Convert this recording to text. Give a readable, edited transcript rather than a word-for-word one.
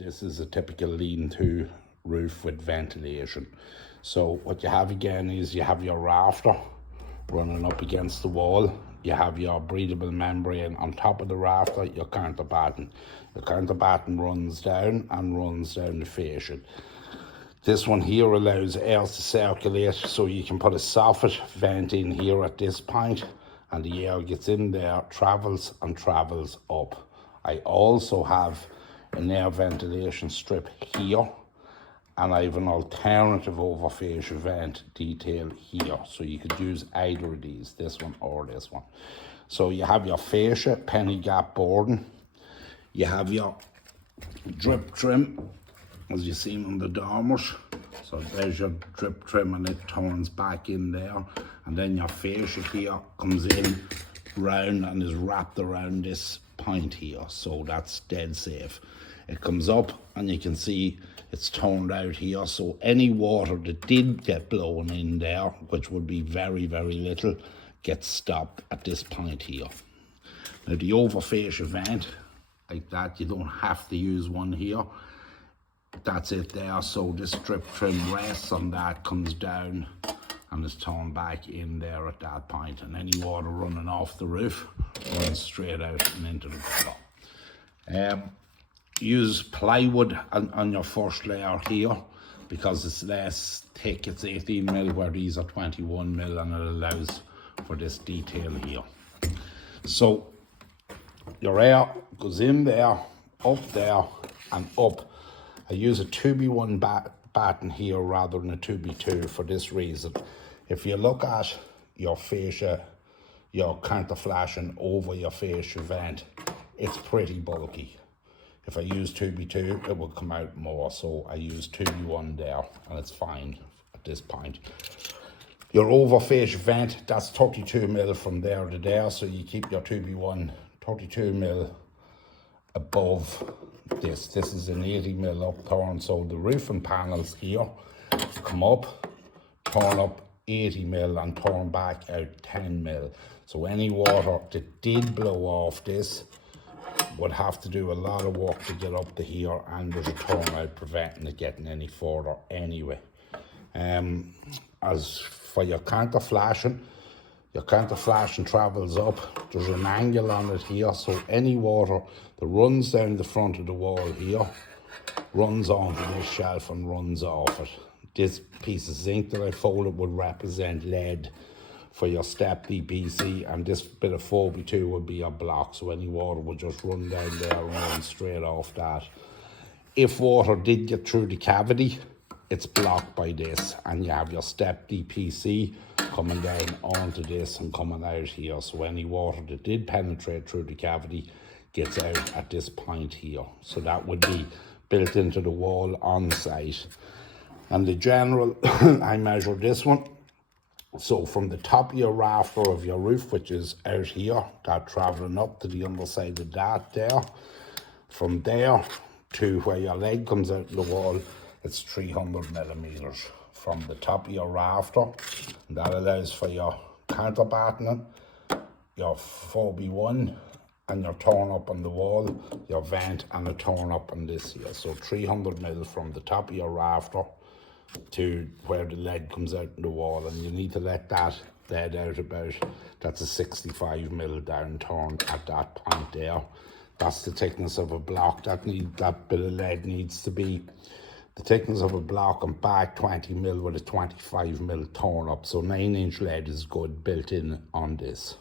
this is a typical lean-to roof with ventilation. So what you have again is you have your rafter running up against the wall. You have your breathable membrane on top of the rafter, your counterbatten. The counterbatten runs down the fascia. This one here allows air to circulate, so you can put a soffit vent in here at this point, and the air gets in there, travels and travels up. I also have an air ventilation strip here, and I have an alternative over fascia vent detail here, so you could use either of these, this one or this one. So you have your fascia penny gap boarding, you have your drip trim, as you see on the dormers. So there's your drip trim, and it turns back in there, and then your fascia here comes in round and is wrapped around this point here, so that's dead safe. It comes up and you can see it's turned out here, so any water that did get blown in there, which would be very, very little, gets stopped at this point here. Now the over fascia vent, like that, you don't have to use one here. That's it there, so this drip trim rests on that, comes down and is turned back in there at that point, and any water running off the roof runs straight out and into the gutter. Use plywood on your first layer here because it's less thick. It's 18mm where these are 21mm, and it allows for this detail here. So your air goes in there, up there and up. I use a 2B1 batten here rather than a 2B2 for this reason. If you look at your fascia, your counterflashing over your fascia vent, it's pretty bulky. If I use 2B2, it will come out more, so I use 2B1 there, and it's fine at this point. Your over fascia vent, that's 32mm from there to there, so you keep your 2B1 32mm above this. This is an 80mm upturn, so the roofing panels here come up, turn up 80mm and turn back out 10mm. So any water that did blow off this would have to do a lot of work to get up to here, and there's a turnout preventing it getting any further anyway. As for your counterflashing travels up. There's an angle on it here, so any water that runs down the front of the wall here runs onto this shelf and runs off it. This piece of zinc that I folded would represent lead for your step DPC, and this bit of 4B2 would be your block, so any water would just run down there and run straight off that. If water did get through the cavity, it's blocked by this, and you have your step DPC coming down onto this and coming out here, so any water that did penetrate through the cavity gets out at this point here. So that would be built into the wall on site. And the general, I measured this one. So from the top of your rafter of your roof, which is out here, that traveling up to the underside of that there, from there to where your leg comes out of the wall, it's 300mm from the top of your rafter. And that allows for your counterbattening, your 4B1, and your turn up on the wall, your vent, and a turn up on this here. So 300mm from the top of your rafter to where the leg comes out in the wall, and you need to let that dead out about, that's a 65mm down turn at that point there. That's the thickness of a block. That bit of lead needs to be the thickness of a block and back 20mm with a 25mm turn up. So 9-inch lead is good built in on this.